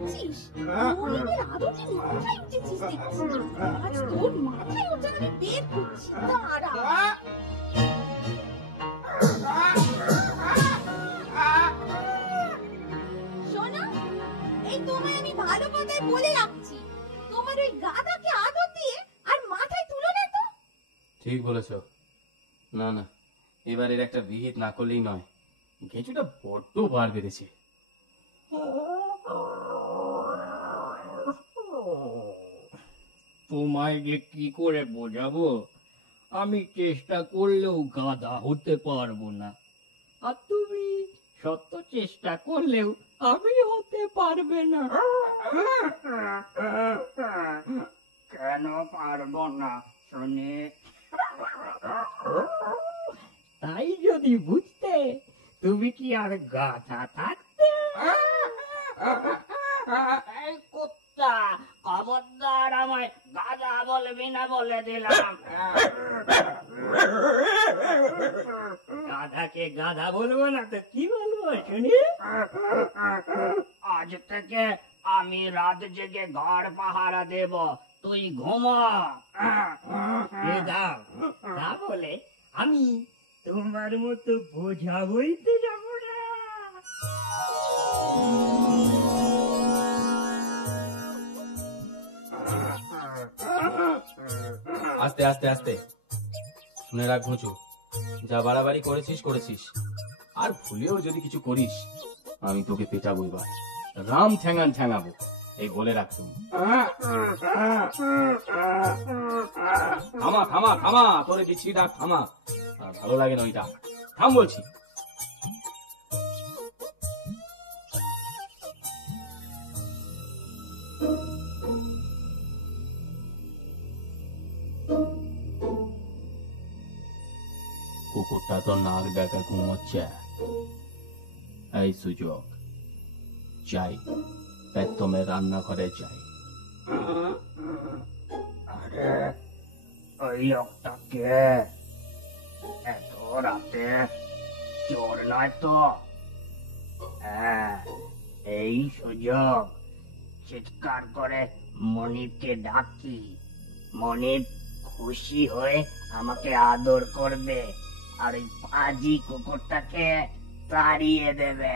দেখছিস? মনিবের আদতে মাথায় উঠেছিস দেখছি। আজ তোর মাথায় ওটা আমি বের করছি। দাঁড়া। শোনো, এই তোমায় আমি ভালো কথায় বলে রাখছি, তোমার ওই গাধাকে আদর দিয়ে আর মাথায় তুলো না তো। ঠিক বলেছ। না না, এবারের একটা বিহিত না করলেই নয়। গেঁচুটা বড্ড বার বেড়েছে। তোমায় যে কি করে বোঝাবো, আমি চেষ্টা করলেও গাধা হতে পারবো না, আর তুমি শত চেষ্টা করলেও আমি হতে পারবে না। কেন পারবো না শুনি? তাই যদি বুঝতে, তুমি কি আর গাধা থাকতে? এই কুত্তা, খবরদার আমায় গাধা বলবি না বলে দিলাম। গাধাকে গাধা বলবো না তো কি বলবো শুনি? আজ থেকে আমি রাত জেগে ঘর পাহারা দেব, তুই ঘুমা। দাও, তা বলে আমি তোমার মতো বোঝা বইতে যাব না। আস্তে আস্তে আস্তে, শুনে রাখ ঘুঁচু, যা বাড়াবাড়ি করেছিস, আর ভুলেও যদি কিছু করিস আমি তোকে পেটাবো, এবার রাম ঠ্যাঙান ঠ্যাঙাবো, এই বলে রাখ তুমি। থামা থামা থামা, তোরে দিচ্ছি ডাক, থামা। আর ভালো লাগে না ওই ডাক, থাম বলছি। কুকুরটা তো নাক ডাকা ঘুমোচ্ছে। এই সুযোগ চাই, একদমে রান্নাঘরে চাই। আরে ওই লোকটাকে এত রাতে চোর নয় তো? হ্যাঁ, এই সুযোগ চিৎকার করে মনিবকে ডাকি, মনিব খুশি হয়ে আমাকে আদর করবে আর ওই পাজি কুকুরটাকে তাড়িয়ে দেবে।